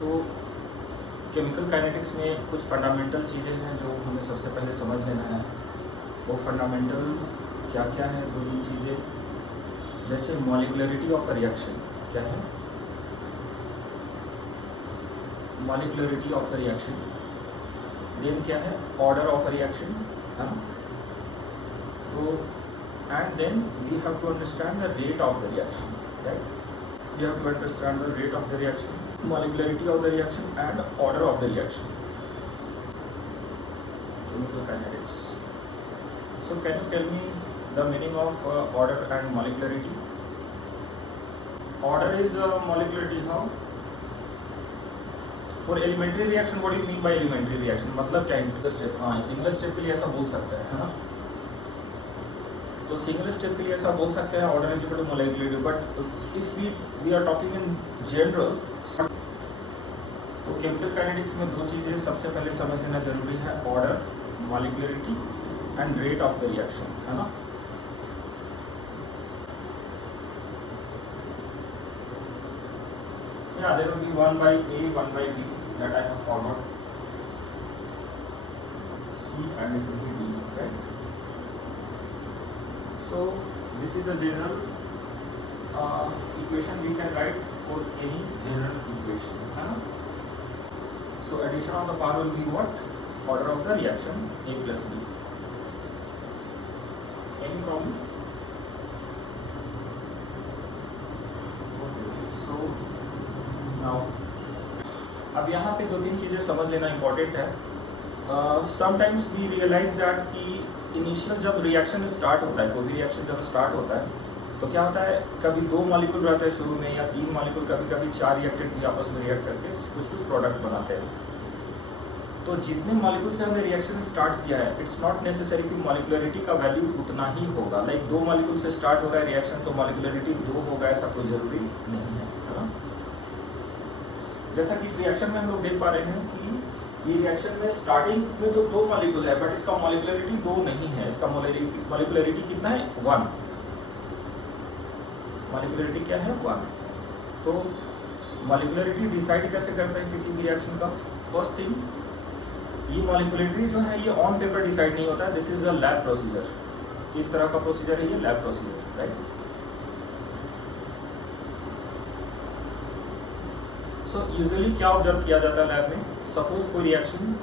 तो chemical kinetics में कुछ फंडामेंटल चीज़ें हैं जो हमें सबसे पहले समझ लेना है। वो फंडामेंटल क्या क्या है, दो तीन चीज़ें, जैसे मॉलिक्युलरिटी ऑफ अ रिएक्शन क्या है, molecularity of the reaction, then क्या है ऑर्डर ऑफ अ रिएक्शन, है ना। तो and then we have to understand the rate of the reaction, right. You have to understand the rate of the reaction, molecularity of the reaction and order of the reaction. Chemical kinetics. So can you tell me the meaning of order and molecularity? Order is molecularity how? For elementary reaction, what do you mean by elementary reaction? मतलब क्या है? Step, हाँ single step के लिए ऐसा बोल सकते हैं, है ना। तो सिंगल स्टेप के लिए ऐसा बोल सकते हैं order is equal to molecularity, but if we are talking in general, तो केमिकल काइनेटिक्स में दो चीज़ें सबसे पहले समझ लेना जरूरी है, order, molecularity and rate of the reaction, है ना। Yeah, there will be 1 by A, 1 by B that I have followed, C and it will be D, right? So this is the general equation we can write for any general equation, है ना। So addition of the power will be what? Order of the reaction A plus B. Any problem? Okay, so now अब यहाँ पे दो तीन चीज़ें समझ लेना इम्पोर्टेंट है। समटाइम्स वी रियलाइज दैट कि इनिशियल जब रिएक्शन स्टार्ट होता है, कोई भी रिएक्शन जब स्टार्ट होता है तो क्या होता है, कभी दो मॉलिक्यूल रहते हैं शुरू में या तीन मॉलिक्यूल, कभी कभी चार रिएक्टेंट भी आपस में रिएक्ट करके कुछ प्रोडक्ट बनाते हैं। तो जितने मॉलिक्यूल से हमने रिएक्शन स्टार्ट किया है, इट्स नॉट नेसेसरी कि मॉलिक्युलरिटी का वैल्यू उतना ही होगा। लाइक दो मॉलिक्यूल से स्टार्ट हो रहा है रिएक्शन तो मॉलिक्युलरिटी 2 होगा, ऐसा कोई ज़रूरी नहीं है, है ना। जैसा कि इस रिएक्शन में हम लोग देख पा रहे हैं कि ये रिएक्शन में स्टार्टिंग में तो दो मॉलिक्यूल है, बट इसका मॉलिक्युलरिटी 2 नहीं है, इसका मॉलिक्युलरिटी कितना है 1। मॉलिक्युलरिटी क्या है 1। तो मॉलिक्युलरिटी डिसाइड कैसे करते हैं किसी भी रिएक्शन का? फर्स्ट थिंग, ये मॉलिक्युलरिटी जो है ये ऑन पेपर डिसाइड नहीं होता है, this is a lab procedure. किस तरह का प्रोसीजर है ये? Lab procedure, right. So usually क्या ऑब्जर्व किया जाता है लैब में? सपोज कोई रिएक्शन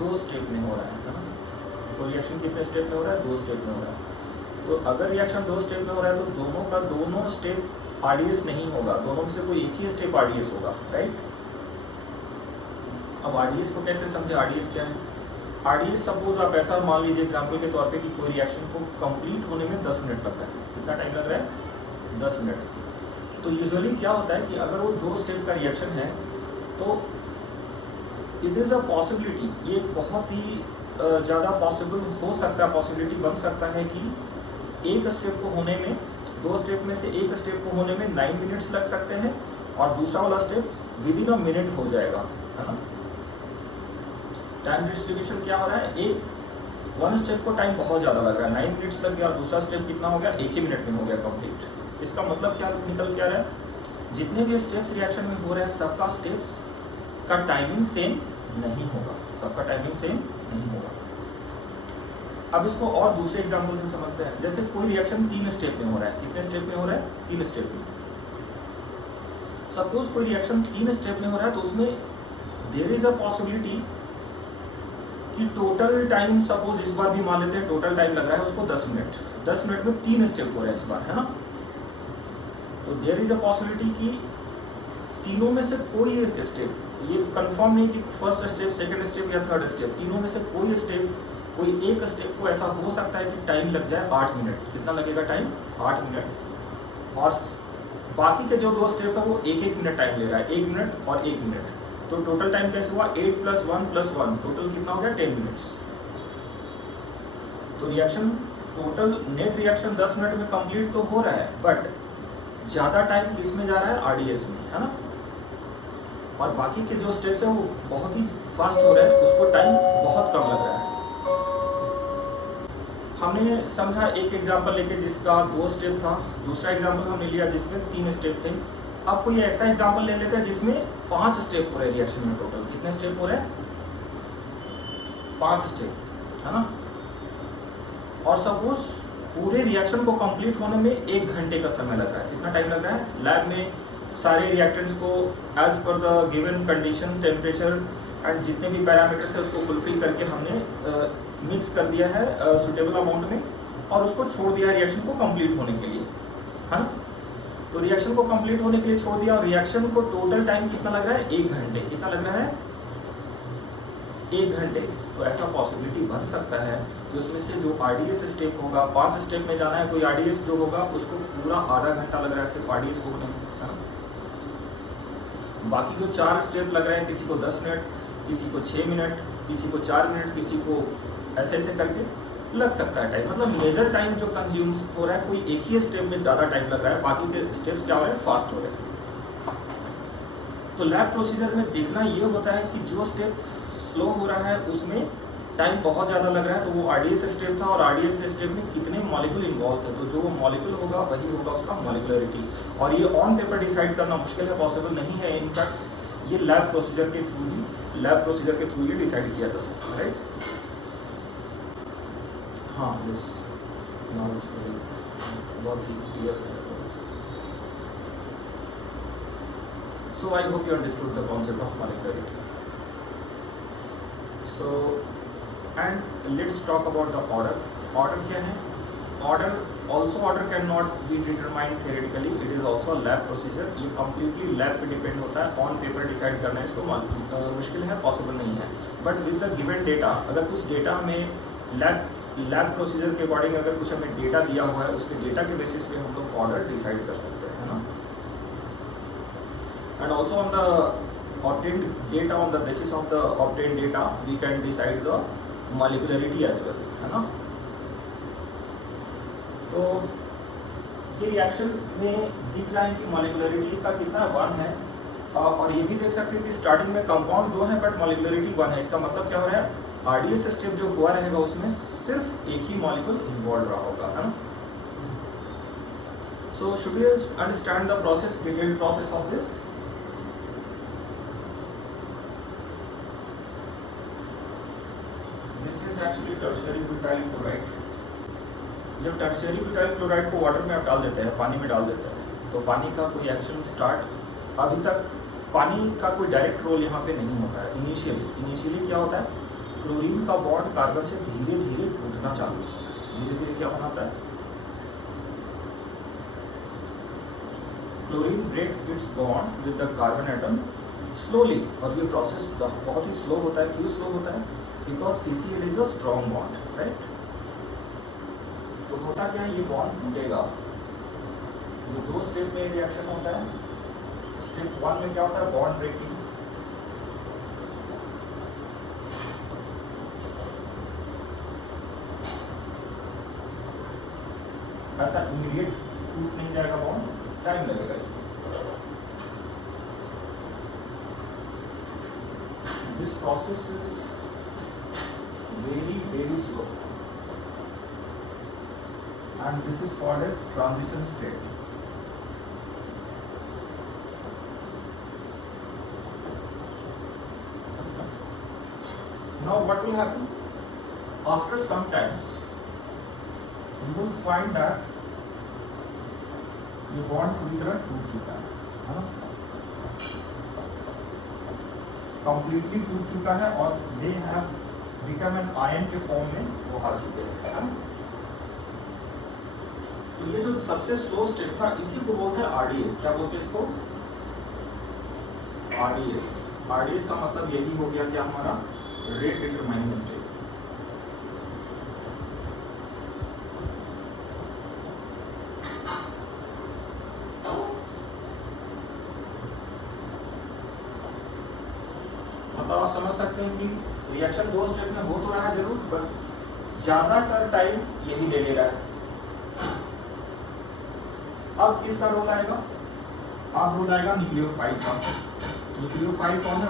2 स्टेप में हो रहा है ना। कोई रिएक्शन कितने स्टेप में हो रहा है? 2 स्टेप में हो रहा है। तो अगर रिएक्शन 2 स्टेप में हो रहा है तो दोनों का दोनों स्टेप आरडीएस नहीं होगा, दोनों में से कोई एक ही स्टेप आरडीएस होगा, राइट। अब आरडीएस को कैसे समझे? आरडीएस क्या है? आरडीएस सपोज आप ऐसा मान लीजिए एग्जाम्पल के तौर पे कि कोई रिएक्शन को कंप्लीट होने में 10 मिनट लगता है। कितना टाइम लग रहा है? 10 मिनट। तो यूजुअली क्या होता है कि अगर वो 2 स्टेप का रिएक्शन है तो इट इज़ अ पॉसिबिलिटी, ये बहुत ही ज़्यादा पॉसिबल हो सकता है, पॉसिबिलिटी बन सकता है कि एक स्टेप को होने में, 2 स्टेप में से एक स्टेप को होने में 9 मिनट्स लग सकते हैं और दूसरा वाला step with in a minute हो जाएगा, है ना। टाइम डिस्ट्रीब्यूशन क्या हो रहा है? वन स्टेप को टाइम बहुत ज़्यादा लग रहा है, 9 मिनट्स लग गया, और दूसरा स्टेप कितना हो गया? 1 ही मिनट में हो गया कंप्लीट। इसका मतलब क्या निकल के आ रहा है? जितने भी स्टेप्स रिएक्शन में हो रहे हैं सबका स्टेप्स का टाइमिंग सेम नहीं होगा, सबका टाइमिंग सेम नहीं होगा। अब इसको और दूसरे एग्जांपल से समझते हैं। जैसे कोई रिएक्शन 3 स्टेप में हो रहा है। कितने स्टेप में हो रहा है? 3 स्टेप में। सपोज कोई रिएक्शन 3 स्टेप में हो रहा है तो उसमें देयर इज अ पॉसिबिलिटी कि टोटल टाइम, सपोज इस बार भी मान लेते हैं टोटल टाइम लग रहा है उसको 10 मिनट। 10 मिनट में 3 स्टेप हो रहे हैं इस बार, है ना। तो देयर इज अ पॉसिबिलिटी कि तीनों में से कोई एक स्टेप, ये कंफर्म नहीं कि फर्स्ट स्टेप, सेकंड स्टेप या थर्ड स्टेप, तीनों में से कोई स्टेप, कोई एक स्टेप को ऐसा हो सकता है कि टाइम लग जाए 8 मिनट। कितना लगेगा टाइम? 8 मिनट। और बाकी के जो 2 स्टेप है वो 1-1 मिनट टाइम ले रहा है, 1 मिनट और 1 मिनट। तो टोटल टाइम कैसे हुआ? 8 + 1 + 1, टोटल कितना हो गया? 10 मिनट्स। तो reaction total net reaction 10 minute में कंप्लीट तो हो रहा है, बट ज़्यादा टाइम किस में जा रहा है? आरडीएस में, है ना। और बाकी के जो स्टेप्स हैं वो बहुत ही फास्ट हो रहे हैं, उसको टाइम बहुत कम लग रहा है। हमने समझा एक एग्जांपल लेके जिसका 2 स्टेप था, दूसरा एग्जांपल हमने लिया जिसमें 3 स्टेप थे। अब कोई ऐसा एग्जांपल ले लेते हैं जिसमें 5 स्टेप हो रहे हैं रिएक्शन में। टोटल कितने स्टेप हो रहे हैं? 5 स्टेप, है ना। और सपोज पूरे रिएक्शन को कंप्लीट होने में 1 घंटे का समय लग रहा है। कितना टाइम लग रहा है? लैब में सारे रिएक्टेंट्स को एज पर the given condition, temperature and जितने भी पैरामीटर्स है उसको फुलफिल करके हमने मिक्स कर दिया है सुटेबल अमाउंट में, और उसको छोड़ दिया रिएक्शन को कंप्लीट होने के लिए, है ना। तो रिएक्शन को कंप्लीट होने के लिए छोड़ दिया, और रिएक्शन को टोटल टाइम कितना लग रहा है? 1 घंटे। कितना लग रहा है? 1 घंटे। तो ऐसा पॉसिबिलिटी बन सकता है कि उसमें से जो आरडीएस स्टेप होगा, 5 स्टेप में जाना है, कोई आरडीएस जो होगा उसको पूरा आधा घंटा लग रहा है सिर्फ आरडीएस को होने में, है ना। बाकी जो 4 स्टेप लग रहे हैं, किसी को 10 मिनट, किसी को 6 मिनट, किसी को 4 मिनट, किसी को ऐसे ऐसे करके लग सकता है टाइम। मतलब मेजर टाइम जो कंज्यूम हो रहा है, कोई एक ही स्टेप में ज़्यादा टाइम लग रहा है, बाकी के स्टेप्स क्या हो रहे हैं? फास्ट हो रहे हैं। तो लैब प्रोसीजर में देखना ये होता है कि जो स्टेप स्लो हो रहा है उसमें टाइम बहुत ज़्यादा लग रहा है, तो वो आरडीएस स्टेप था, और आरडीएस स्टेप में कितने मॉलिक्यूल इन्वॉल्व थे, तो जो वो मॉलिक्यूल होगा वही होगा उसका मॉलिक्युलरिटी। और ये ऑन पेपर डिसाइड करना मुश्किल है, पॉसिबल नहीं है। इनफैक्ट ये लैब प्रोसीजर के थ्रू ही डिसाइड किया जा सकता है, राइट। हाँ, यस, नाउ इट्स वेरी बहुत ही क्लियर है। So I hope you understood the concept of molecularity. So and let's talk about the order. Order क्या है? Order can not be determined theoretically, it is also lab procedure. ये completely lab पे depend होता है। On paper decide करना इसको मुश्किल है, पॉसिबल नहीं है। But with the given data, अगर कुछ डेटा हमें लैब प्रोसीजर के अकॉर्डिंग अगर कुछ हमें डेटा दिया हुआ है, उसके डेटा के बेसिस पे हम लोग ऑर्डर डिसाइड कर सकते हैं, है ना। And also on the obtained data, on the basis of the obtained data we can decide the molecularity as well, है ना। तो ये रिएक्शन में दिख रहा है कि मॉलिक्युलरिटी इसका कितना 1 है, और ये भी देख सकते हैं कि स्टार्टिंग में कंपाउंड 2 है बट मॉलिक्युलरिटी 1 है। इसका मतलब क्या हो रहा है? आरडीएस स्टेप जो हुआ रहेगा उसमें सिर्फ एक ही मॉलिक्यूल इन्वॉल्व रहा होगा, है ना। So should we understand the process, detailed process of this. This is actually tertiary butyl chloride. जब टर्शियरी ब्यूटाइल क्लोराइड को वाटर में आप डाल देते हैं, पानी में डाल देते हैं, तो पानी का कोई एक्शन स्टार्ट, अभी तक पानी का कोई डायरेक्ट रोल यहाँ पे नहीं होता है। इनिशियली क्या होता है? क्लोरीन का बॉन्ड कार्बन से धीरे धीरे टूटना चालू होता है। धीरे धीरे क्या होता है? Chlorine breaks its bonds with the carbon atom slowly, और ये प्रोसेस बहुत ही स्लो होता है। क्यों स्लो होता है? Because CCl is a strong bond, right. तो होता क्या है? ये बॉन्ड टूटेगा। ये 2 स्टेप में रिएक्शन होता है। स्टेप 1 में क्या होता है? Bond breaking. ऐसा इमीडिएट टूट नहीं जाएगा बॉन्ड, टाइम लगेगा इसमें। This process is very slow and this is called as transition state. Now what will happen? After some times you will find that ये बॉन्ड पूरी तरह टूट चुका है, कंप्लीटली टूट चुका है, और they have become an ion के फॉर्म में वो आ चुके हैं। तो ये जो सबसे स्लो स्टेप था इसी को बोलते हैं आरडीएस। क्या बोलते हैं इसको? आरडीएस। आरडीएस का मतलब यही हो गया कि हमारा रेट डिटरमाइनिंग स्टेप। मतलब आप समझ सकते हैं कि रिएक्शन 2 स्टेप में हो तो रहा है जरूर, बट ज्यादातर टाइम यही ले रहा है। अब किसका रोल आएगा? अब रोल आएगा न्यूक्लियोफाइल का। न्यूक्लियोफाइल कौन है?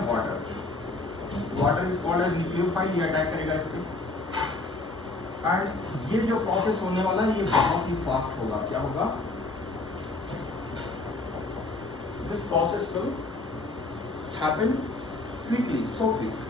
Water is called as nucleophile. ये अटैक करेगा इस पे, एंड ये जो प्रोसेस होने वाला है ये बहुत ही फास्ट होगा। क्या होगा? this process will happen quickly, so quick.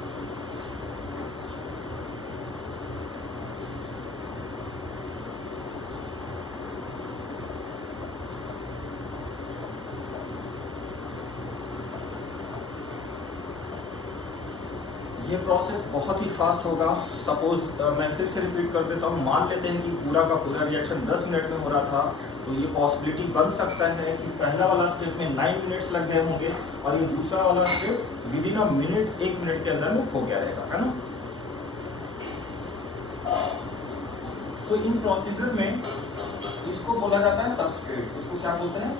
ये प्रोसेस बहुत ही फास्ट होगा। सपोज मैं फिर से रिपीट कर देता हूँ, मान लेते हैं कि पूरा का पूरा रिएक्शन 10 मिनट में हो रहा था, तो ये पॉसिबिलिटी बन सकता है कि पहला वाला स्टेप में 9 मिनट्स लग गए होंगे और ये दूसरा वाला step within a minute, 1 minute के अंदर में हो गया रहेगा, है ना। सो इन प्रोसीजर में इसको बोला जाता है सबस्ट्रेट। इसको क्या बोलते हैं?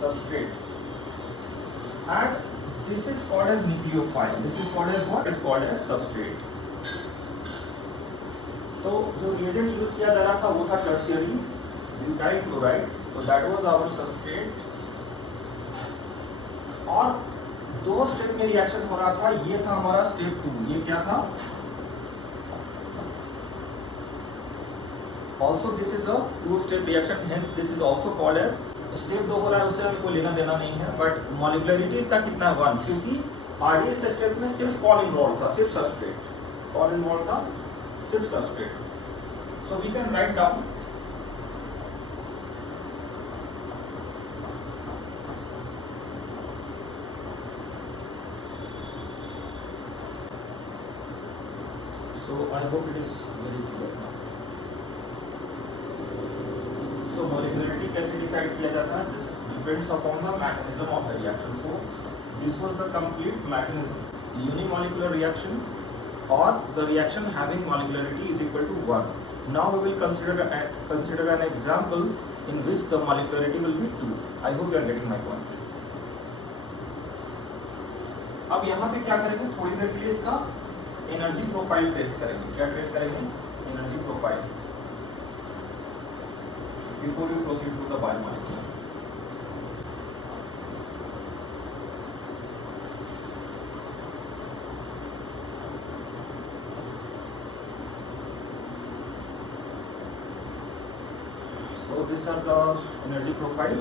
Substrate. And this is called as nucleophile. This is called as what? It's called as substrate. तो जो reagent यूज किया जा रहा था वो था टर्शियरी ब्यूटाइल क्लोराइड, तो that was our substrate। और 2 स्टेप में रिएक्शन हो रहा था, ये था हमारा स्टेप 2। ये क्या था? Also this is a 2-step reaction, hence this is also called as step 2 हो रहा है, उससे हमें कोई लेना देना नहीं है। बट मॉलिक्युलरिटीज का कितना है? 1, क्योंकि आरडीएस स्टेप में सिर्फ कॉल इन्वॉल्व था, सिर्फ सबस्ट्रेट कॉल इन्वॉल्व था, सिर्फ substrate. So we can write down so I hope it is very clear now. तो मॉलिक्युलरिटी कैसे डिसाइड किया जाता है? This depends upon the mechanism of the reaction. So this was the complete mechanism. Unimolecular reaction और the reaction having molecularity is equal to 1। Now we will consider an example in which the molecularity will be 2. I hope you are getting my point. अब यहाँ पे क्या करेंगे? थोड़ी देर के लिए इसका एनर्जी प्रोफाइल ट्रेस करेंगे। क्या ट्रेस करेंगे? Energy profile. Before you proceed to the biomolecule. So these are the energy profile.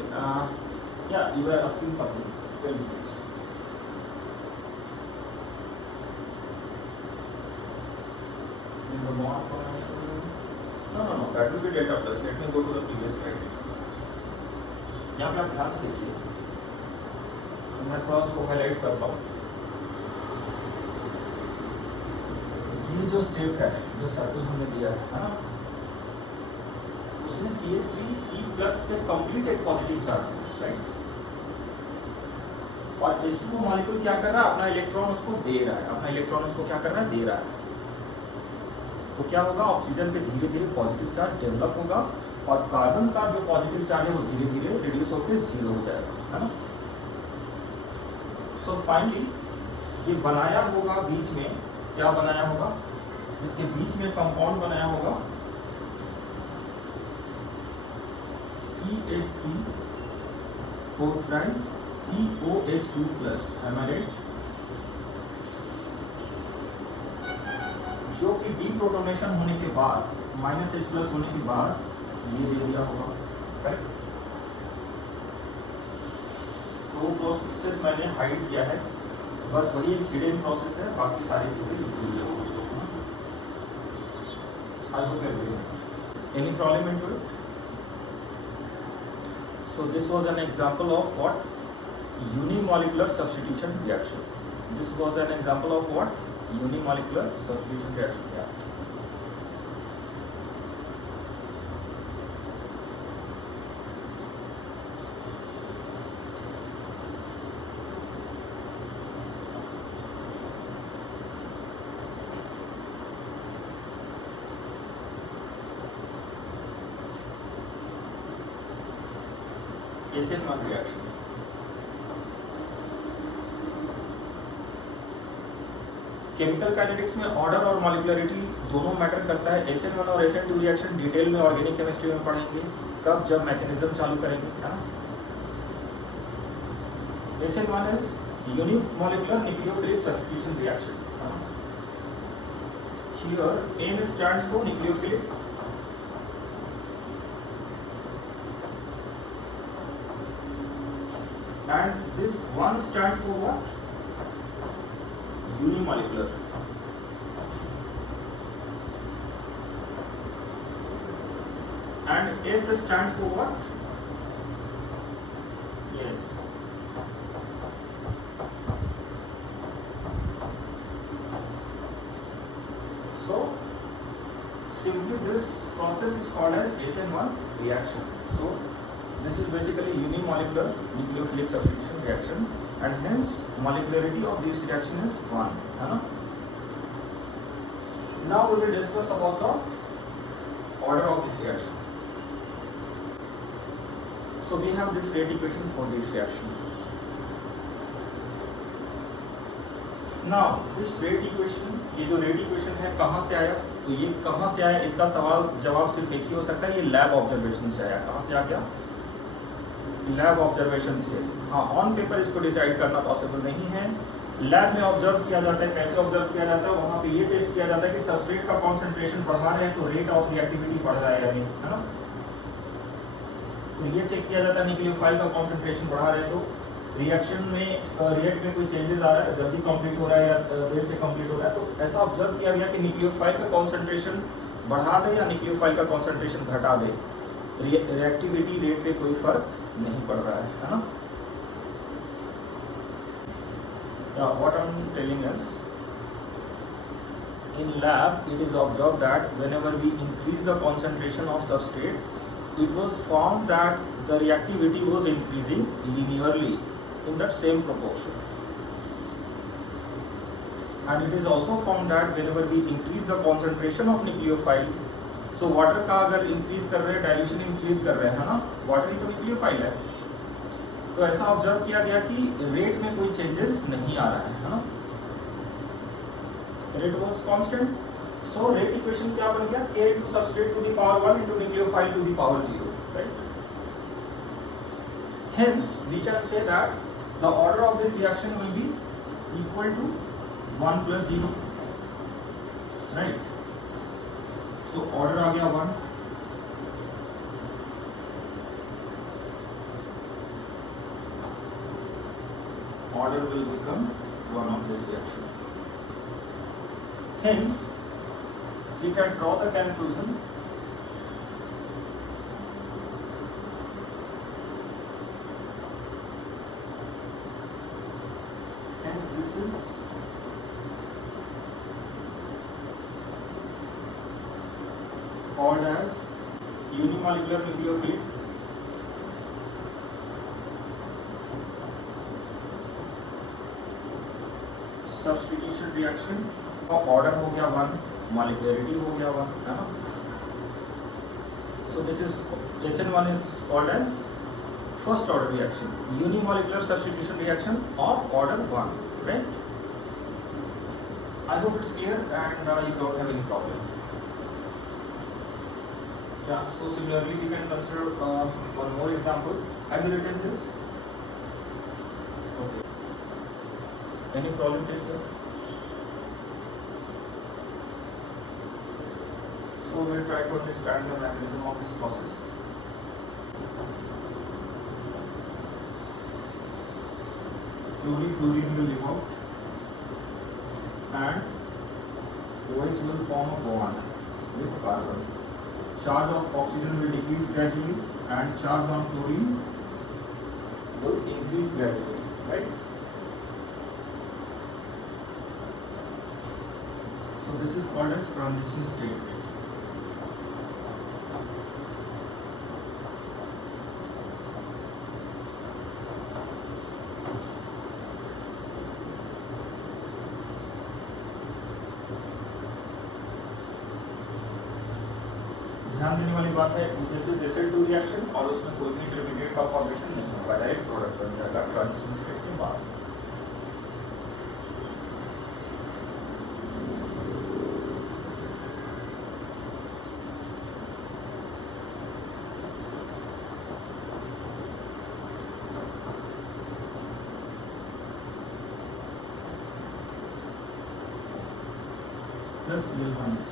Yeah, you were asking something. Tell me please. In the bond formation. No, that will be delta plus. Let me go to the previous slide. यहाँ पे आप ध्यान से देखिए, मैं थोड़ा उसको highlight करता हूँ। ये जो स्टेप है, जो सर्कल हमने दिया है ना, उसमें CH3C+ पे कंप्लीट एक पॉजिटिव चार्ज है, राइट। और H2O मॉलिक्यूल क्या कर रहा है? अपना इलेक्ट्रॉन उसको दे रहा है, अपना इलेक्ट्रॉन उसको क्या कर रहा है? दे रहा है। तो क्या होगा? ऑक्सीजन पे धीरे धीरे पॉजिटिव चार्ज डेवलप होगा और कार्बन का जो पॉजिटिव चार्ज है वो धीरे धीरे रिड्यूस होकर 0 हो जाएगा, है ना। सो फाइनली ये बनाया होगा बीच में, क्या बनाया होगा? इसके बीच में कंपाउंड बनाया होगा CH3 4 COH2+, am I right? जो कि डीप्रोटोनेशन होने के बाद -H+ होने के बाद ये दे दिया होगा, करेक्ट। तो वो प्रोसेस मैंने हाइड किया है, बस वही एक हिडन प्रोसेस है, बाकी सारी चीजें लिखी हुई है। I hope everyone. Any problem in to it? So this was an example of what? Unimolecular substitution reaction. This was an example of what? Unimolecular substitution reaction. Yeah. SN1 reaction. Chemical kinetics में order और molecularity दोनों matter करता है। SN1 और SN2 reaction detail में organic chemistry में पढ़ेंगे, कब? जब मैकेनिज्म चालू करेंगे, है ना। SN1 is unimolecular nucleophilic substitution reaction. Here N stands for nucleophilic and this 1 stands for what? Unimolecular. And S stands for what? Yes. So simply this process is called as SN1 reaction. So this is basically unimolecular nucleophilic substitution reaction, and hence molecularity of this reaction is 1. Now we will discuss about the order of this reaction. So we have this rate equation for this reaction. Now this rate equation, ये जो rate equation है कहाँ से आया? तो ये कहाँ से आया इसका सवाल जवाब सिर्फ एक ही हो सकता है, ये लैब ऑब्जर्वेशन से आया। कहाँ से आ गया? लैब ऑब्जर्वेशन से। हाँ, ऑन पेपर इसको डिसाइड करना पॉसिबल नहीं है। लैब में ऑब्जर्व किया जाता है। कैसे ऑब्जर्व किया जाता है? वहाँ पे ये टेस्ट किया जाता है कि सबस्ट्रेट का कॉन्सेंट्रेशन बढ़ा रहे हैं तो रेट ऑफ रिएक्टिविटी बढ़ रहा है या नहीं, है ना। तो ये चेक किया जाता है न्यूक्लियोफाइल का कॉन्सेंट्रेशन बढ़ा रहे हैं तो रिएक्शन में रिएक्ट में कोई चेंजेस आ रहा है, जल्दी कंप्लीट हो रहा है या देर से कंप्लीट हो रहा है। तो ऐसा ऑब्जर्व किया गया कि न्यूक्लियोफाइल का कॉन्सेंट्रेशन बढ़ा दे या न्यूक्लियोफाइल का कॉन्सेंट्रेशन घटा दे, रिएक्टिविटी रेट पे कोई फर्क नहीं पड़ रहा है ना। What I'm telling is, in lab it is observed that whenever we increase the concentration of substrate, it was found that the reactivity was increasing linearly in that same proportion. And it is also found that whenever we increase the concentration of nucleophile, so water का अगर increase कर रहे हैं, dilution increase कर रहे हैं ना, water ही तो nucleophile है, तो ऐसा ऑब्जर्व किया गया कि रेट में कोई चेंजेस नहीं आ रहा है ना। Rate was constant, so rate equation क्या बन गया? K into substrate to the power 1 into nucleophile to the power 0, right? Hence we can say that the order of this reaction will be equal to 1 plus 0, right? So order आ गया 1, order will become 1 of this reaction. Hence, we can draw the conclusion hence this is called as unimolecular nucleophilic substitution reaction। का order हो गया 1, मॉलिक्युलरिटी हो गया 1, है ना। So this is SN1 is called as first order reaction, unimolecular substitution reaction of order 1, right? I hope it's clear and you don't have any problem. Yeah, so similarly we can consider one more example. Have you written this? Okay. Any problem till here? So we'll try to understand the mechanism of this process. Slowly chlorine will leave out and OH will form a bond with carbon. Charge of oxygen will decrease gradually and charge on chlorine will increase gradually, right? So this is called as transition state. ध्यान देने वाली बात है, this is SL2 reaction और उसमें कोई भी intermediate का फॉर्मेशन नहीं होगा, डायरेक्ट प्रोडक्ट बन जाएगा ट्रांजिशन स्टेट के बाद। Plus Cl minus,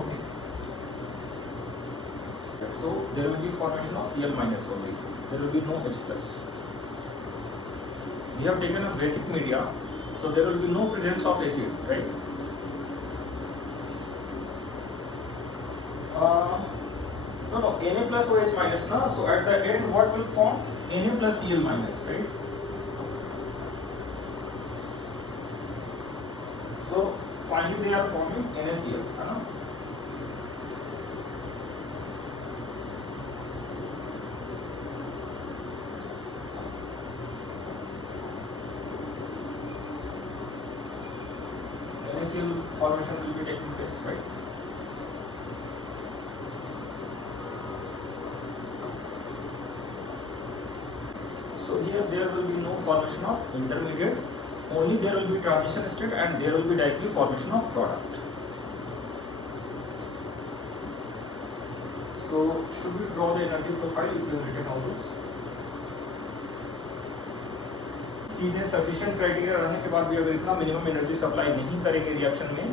okay. So there will be formation of Cl minus only. There will be no H plus. we have taken a basic media, so there will be no presence of acid, right? No, Na plus OH minus, na, so at the end what will form? Na plus Cl minus, right? So finally they are forming NaCl, है ना? NaCl formation will be taking place, right? So here there will be no formation of intermediate, only there will be transition state and there will be directly formation of product. So should we draw the energy profile if you have written all this? चीजें sufficient criteria रहने के बाद भी अगर इतना minimum energy supply नहीं करेंगे reaction में,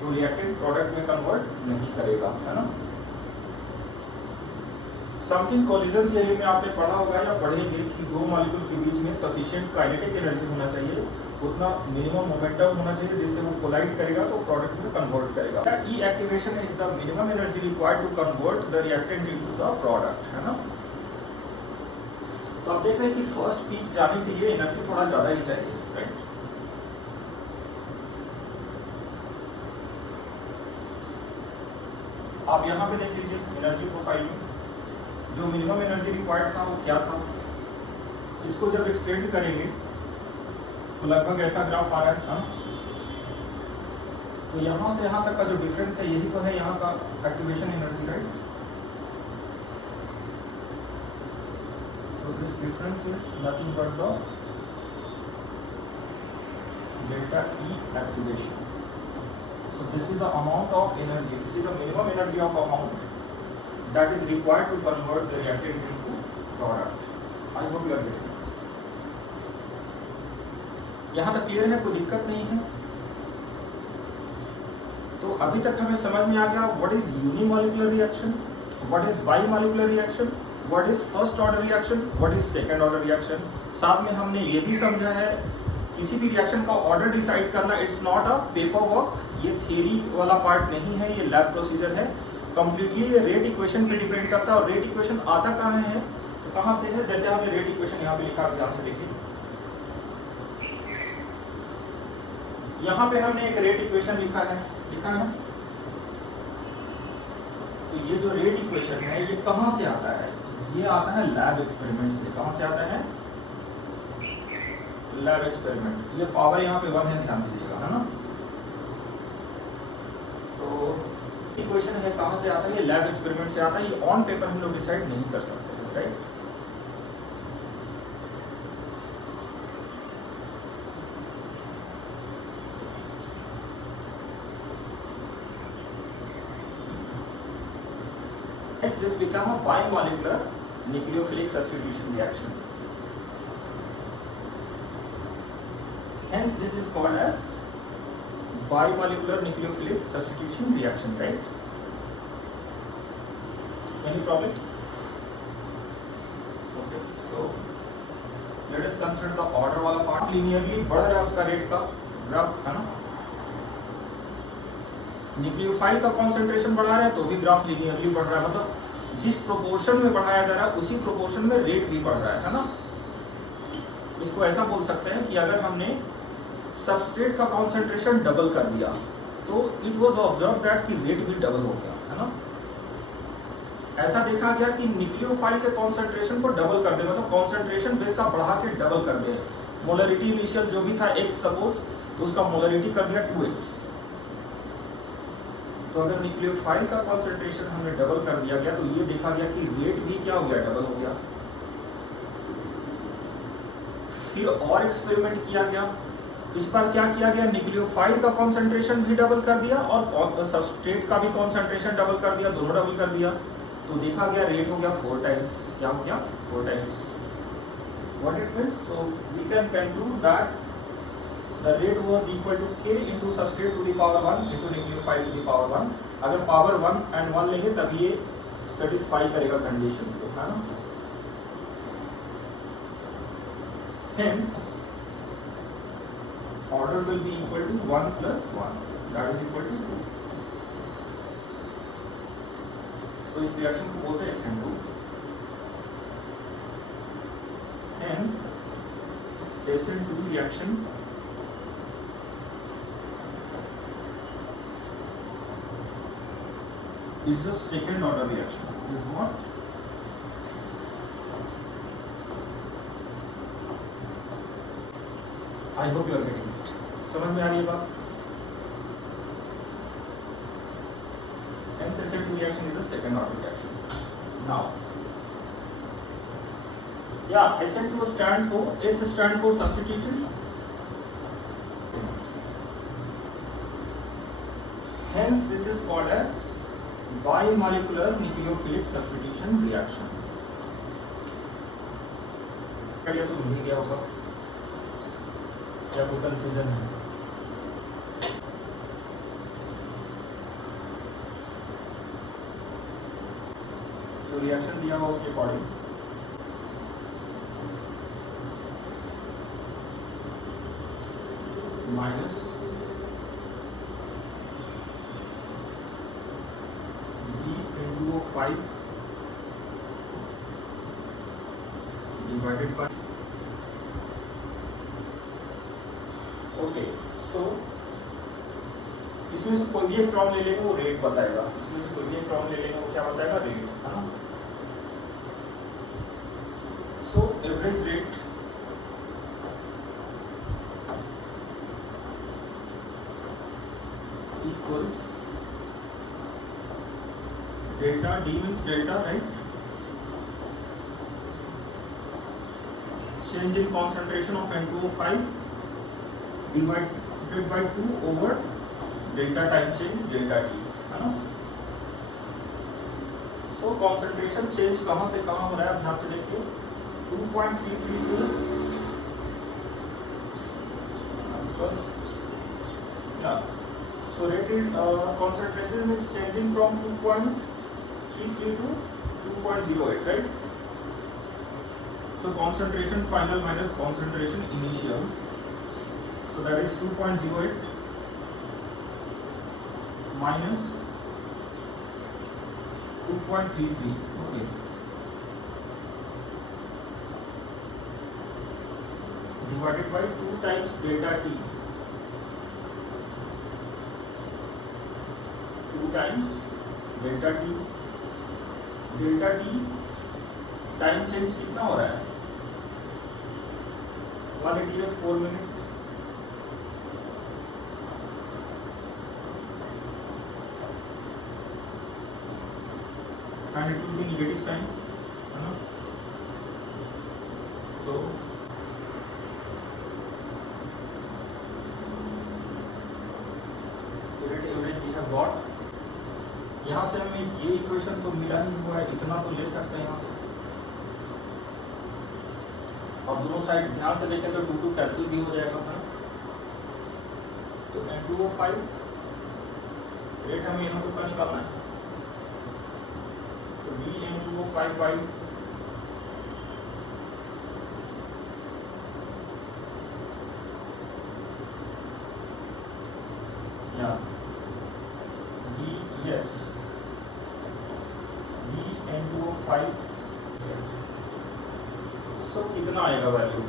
तो रिएक्टेड प्रोडक्ट में कन्वर्ट नहीं करेगा, है ना? समथिंग कोलिजन थियरी में आपने पढ़ा होगा या पढ़ेंगे कि दो मॉलिक्यूल के बीच में सफिशिएंट काइनेटिक एनर्जी होना चाहिए, उतना मिनिमम मोमेंटम होना चाहिए जिससे वो कोलाइड करेगा तो प्रोडक्ट में कन्वर्ट करेगा। E activation is the minimum energy required to convert the reactant into the product, है ना? तो आप देख रहे हैं कि फर्स्ट पीक जाने के लिए एनर्जी थोड़ा ज्यादा ही चाहिए, राइट? आप यहाँ पे देख लीजिए एनर्जी प्रोफाइल में जो मिनिमम एनर्जी रिक्वायर्ड था वो क्या था। इसको जब एक्सटेंड करेंगे तो लगभग ऐसा ग्राफ आ रहा है, हाँ? तो यहाँ से यहाँ तक का जो डिफरेंस है यही तो है यहाँ का activation energy, right? So this difference is nothing but the delta E activation. So this is the amount of energy. This is the minimum energy of amount that is required to convert the reactant into product. I hope you are getting it. यहाँ तक clear है, कोई दिक्कत नहीं है? तो अभी तक हमें समझ में आ गया what is unimolecular reaction, what is bimolecular reaction, what is first order reaction, what is second order reaction. साथ में हमने ये भी समझा है किसी भी रिएक्शन का ऑर्डर डिसाइड करना it's not a paper work, ये थ्योरी वाला पार्ट नहीं है, ये लैब प्रोसीजर है। कंप्लीटली ये रेट इक्वेशन पे डिपेंड करता है। और रेट इक्वेशन आता कहाँ है, तो कहाँ से है? जैसे हमने रेट इक्वेशन यहाँ पे लिखा, ध्यान से देखिए, यहाँ पे हमने एक रेट इक्वेशन लिखा है तो ये जो रेट इक्वेशन है ये कहाँ से आता है? ये आता है लैब एक्सपेरिमेंट से। कहाँ से आता है? Lab experiment. ये पावर यहाँ पे 1 है, ध्यान दीजिएगा, है ना? तो इक्वेशन है कहाँ से आता है? ये लैब एक्सपेरिमेंट से आता है। ये ऑन पेपर हम लोग डिसाइड नहीं कर सकते, right? This become a bimolecular nucleophilic substitution reaction. Hence, this is called as bimolecular nucleophilic substitution reaction, right? Any problem? Okay, so let us consider the order वाला part. Linearly बढ़ रहा है उसका रेट का graph, है ना? Nucleophile का concentration बढ़ा रहा है तो भी ग्राफ लिनियरली बढ़ रहा है, मतलब जिस प्रोपोर्शन में बढ़ाया जा रहा है उसी प्रोपोर्शन में रेट भी बढ़ रहा है ना? इसको ऐसा बोल सकते हैं कि अगर हमने सबस्ट्रेट का कॉन्सेंट्रेशन डबल कर दिया तो इट वाज ऑब्जर्व दैट कि रेट भी डबल हो गया, है ना? ऐसा देखा गया कि न्यूक्लियोफाइल के कॉन्सेंट्रेशन को डबल कर दे, मतलब कॉन्सेंट्रेशन बेस का बढ़ा के डबल कर दे। मोलरिटी इनिशियल जो भी था x सपोज, तो उसका मोलरिटी कर दिया 2x। तो अगर न्यूक्लियोफाइल का कॉन्सेंट्रेशन हमने डबल कर दिया गया तो ये देखा गया कि रेट भी क्या हो गया, डबल हो गया। फिर और एक्सपेरिमेंट किया गया, इस पर क्या किया गया, न्यूक्लियोफाइल का कॉन्सेंट्रेशन भी डबल कर दिया और सबस्ट्रेट का भी कॉन्सेंट्रेशन डबल कर दिया, दोनों डबल कर दिया। तो देखा गया रेट हो गया 4 टाइम्स। क्या हो गया? 4 times. What it means? So we can conclude that the rate was equal to k into substrate to the power 1 into nucleophile to the power 1। अगर पावर 1 and 1 लेंगे तभी ये सेटिस्फाई करेगा कंडीशन को, है ना? Hence order will be equal to 1 plus 1, that is equal to 2. So इस reaction को बोलते हैं SN2. Hence SN2 reaction is a second order reaction. Is what? I hope you are getting it. समझ में आ रही है बात? Hence SN2 reaction is a second order reaction. Now, yeah, SN2 stands for, S stands for substitution. Hence this is called as bimolecular nucleophilic substitution reaction. क्या तो मिल गया होगा? क्या कोई कंफ्यूजन है? जो रिएक्शन दिया हुआ उसके according minus B/O5 divided by, okay, so इसमें से कोई भी एक टर्म ले लेंगे वो रेट बताएगा. इसमें से कोई भी एक टर्म ले लेंगे वो क्या बताएगा? रेट, है ना. So average rate equals delta D means delta, right? Change in concentration of N2O5 divided by 2 over delta time change delta T, है ना. So concentration change कहाँ से कहाँ हो रहा है आप ध्यान से देखिए. 2.33 से so rated concentration is changing from 2.33 to 2.08, right? So concentration final minus concentration initial, so that is 2.08 minus 2.33, okay, divided by 2 times delta T, 2 times delta T. delta T time change कितना हो रहा है? 184 minute. and it will be negative sign, है ना. So unit average we have got. यहाँ से हमें ये इक्वेशन तो मिला ही हुआ है, इतना तो ले सकते हैं यहाँ से. और दोनों साइड ध्यान से देखें तो 2 कैंसिल भी हो जाएगा सर. तो N2O5 रेट हमें यहाँ का निकालना है. तो B N2O5 by yes B N2O5. सो कितना आएगा value?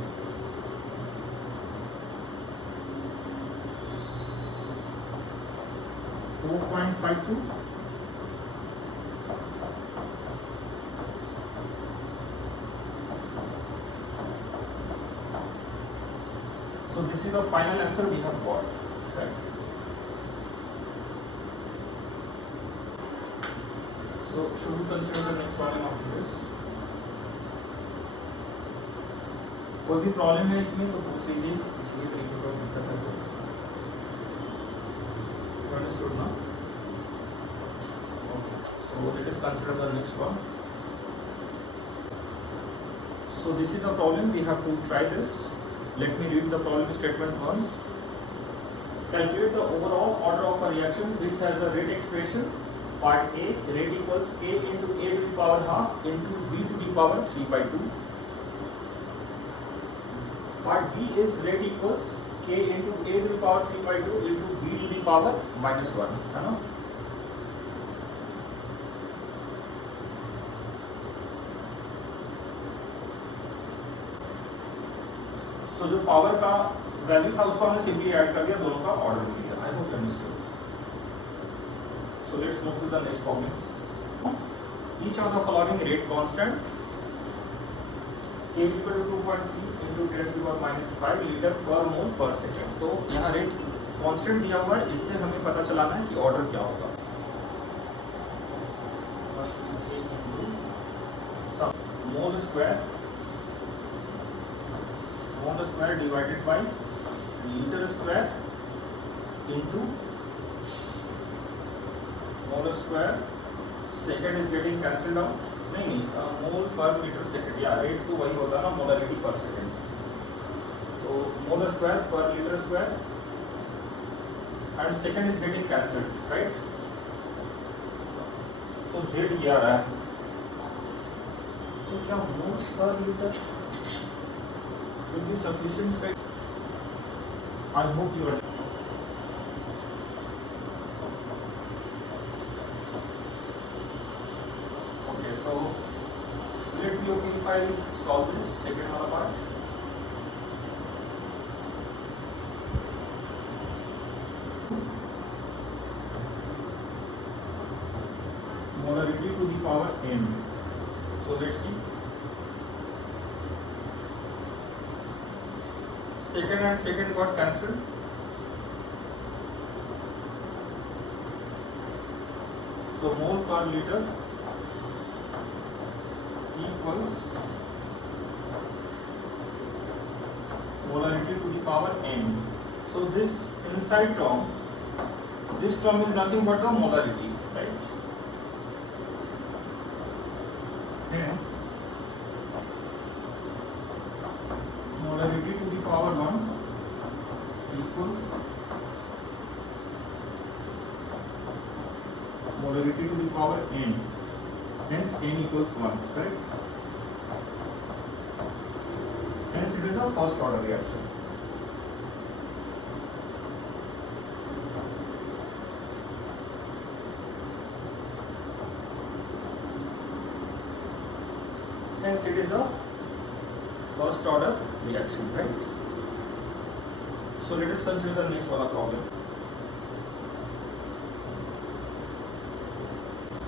.52. So this is the final answer we have got, right? So should we consider the next problem after this? कोई भी प्रॉब्लम है इसमें तो पूछ लीजिए, किसी भी तरीके का दिक्कत है तो. Understood now? Okay. So let us consider the next one. So this is the problem. We have to try this. Let me read the problem statement once. Calculate the overall order of a reaction which has a rate expression. Part A, rate equals K into A to the power half into B to the power 3/2. Part B is rate equals k into a to the power 3/2 into b to the power -1, है ना। तो जो power का value था उसको हमने simply add कर दिया, दोनों का ऑर्डर मिल गया। I hope you understood. So let's move to the next problem. Each of the following rate constant k is equal to 2.3 into 10 to the power -5 litre पर मोल पर सेकंड। तो यहाँ रेट कांस्टेंट दिया हुआ है, इससे हमें पता चलाना है कि ऑर्डर क्या होगा। Mole square divided by litre square into mole square, second is getting cancelled out, नहीं मोल पर मीटर सेकंड, या रेट तो वही होता है ना, मोलरिटी पर सेकंड। तो mole square per litre square and second is getting cancelled, right. तो जेड ये आ रहा है, तो क्या mole per litre will be sufficient? I hope you are. So will it be okay if I solve this second wala part? Molarity to the power m. So let's see. Second and second got cancelled. So mole per liter equals molarity to the power m. So this inside term, this term is nothing but the molarity, right? Hence molarity to the power 1 equals molarity to the power n. Hence n equals 1, correct? Hence it is a first order reaction. Hence it is a first order reaction, right? So let us consider the next one problem.